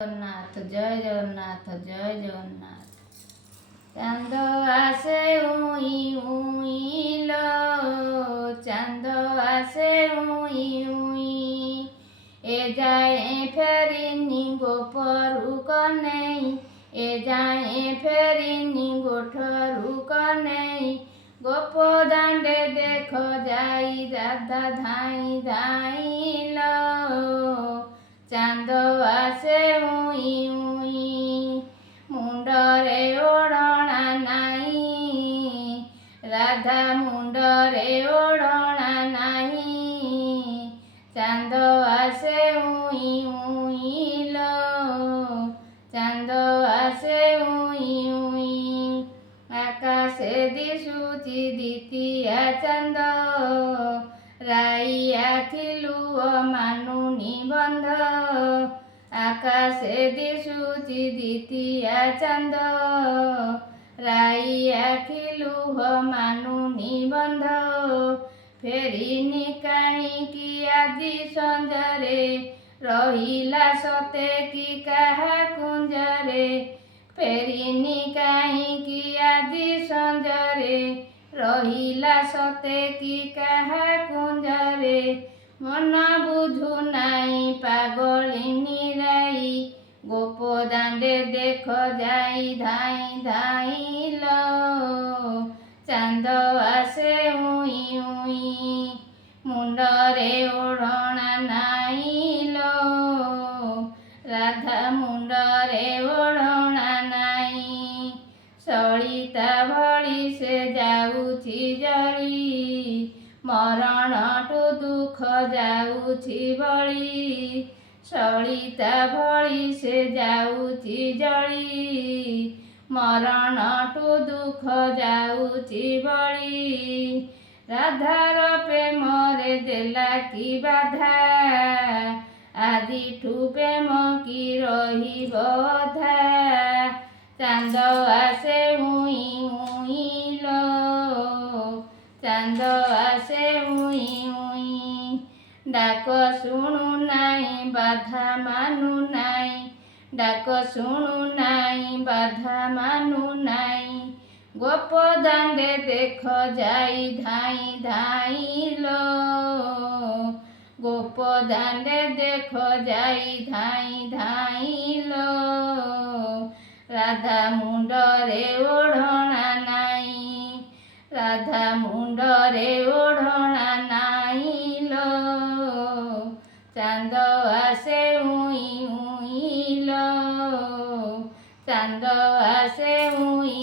জগন্নাথ জয় জগন্নাথ জয় জগন্নাথ। চাঁদ আসে we we লো, চাঁদ আসে উই উই, এ যায় ফেরিনি গোপরু কনেই, এ যায় ফেরিনি গোঠরু কনেই, গোপ দাণ্ডে দেখো যাই রাধা ধাই ধাই লো, চাঁদ আসে উই উই, মুন্ডরে ওড়না নাই, রাধা মুন্ডরে ওড়না নাই, চাঁদ আসে উই উই লো, চাঁদ আসে উই উই, আকাশে দিশুচি দ্বিতীয়া চাঁদ, রাইয়া ଥିଲୁ মানু নিবন্ধ, আকাশে দিশুচি দ্বিতীয়া চাঁদ, রাইয়া ଥିଲୁ মানু নিবন্ধ, ଫେରିନି କାହିଁକି ଆଜି ସଞ୍ଜରେ, ରହିଲା ସତେ କି କାହା କୁଞ୍ଜରେ, ଫେରିନି କାହିଁକି ଆଜି ସଞ୍ଜରେ, ରହିଲା ସତେ କି କାହା କୁଞ୍ଜରେ, ମନ ବୁଝୁ ନାଇଁ ପାଗଳିନୀ ରାଇ, ଗୋପ ଦାଣ୍ଡେ ଦେଖ ଯାଇ ଧାଇ ଧାଇ লো, ଚାନ୍ଦ আসে উই উই, ମୁଣ୍ଡରେ ଓଢ଼ଣା ନାଇଁ ଲୋ, ରାଧା ମୁଣ୍ଡରେ ଓଢ଼ଣା ନାଇଁ, ସଳିତା ଭଳି ସେ ଯାଉଛି ଜଳି, ମରଣଠୁ ଦୁଃଖ ଯାଉଛି ବଳି, ସଳିତା ଭଳି ସେ ଯାଉଛି ଜଳି, ମରଣଠୁ ଦୁଃଖ ଯାଉଛି ବଳି, ରାଧାର ପ୍ରେମରେ ଦେଲା କି ବାଧା, ଆଜିଠୁ ପ୍ରେମ କି ରହିବ ଅଧା, ଚାନ୍ଦ আসে উই উই লো, ଚାନ୍ଦ আসে উই উই, ଡାକ ଶୁଣୁ ନାଇଁ ବାଧା ମାନୁ ନାଇଁ, ଡାକ ଶୁଣୁ ନାଇଁ ବାଧା ମାନୁ ନାଇଁ, ଗୋପ ଦାଣ୍ଡେ ଦେଖ ଯାଇ ଧାଇ ଧାଇ লো, ଗୋପ ଦାଣ୍ଡେ ଦେଖ ଯାଇ ଧାଇ ଧାଇ লো, ରାଧା ମୁଣ୍ଡରେ ଓଢ଼ଣା ନାଇଁ, ରାଧା ମୁଣ୍ଡରେ ଓଢ଼ଣା ନାଇଁ লো, ଚାନ୍ଦ আসে উই উই লো, ଚାନ୍ଦ আসে উই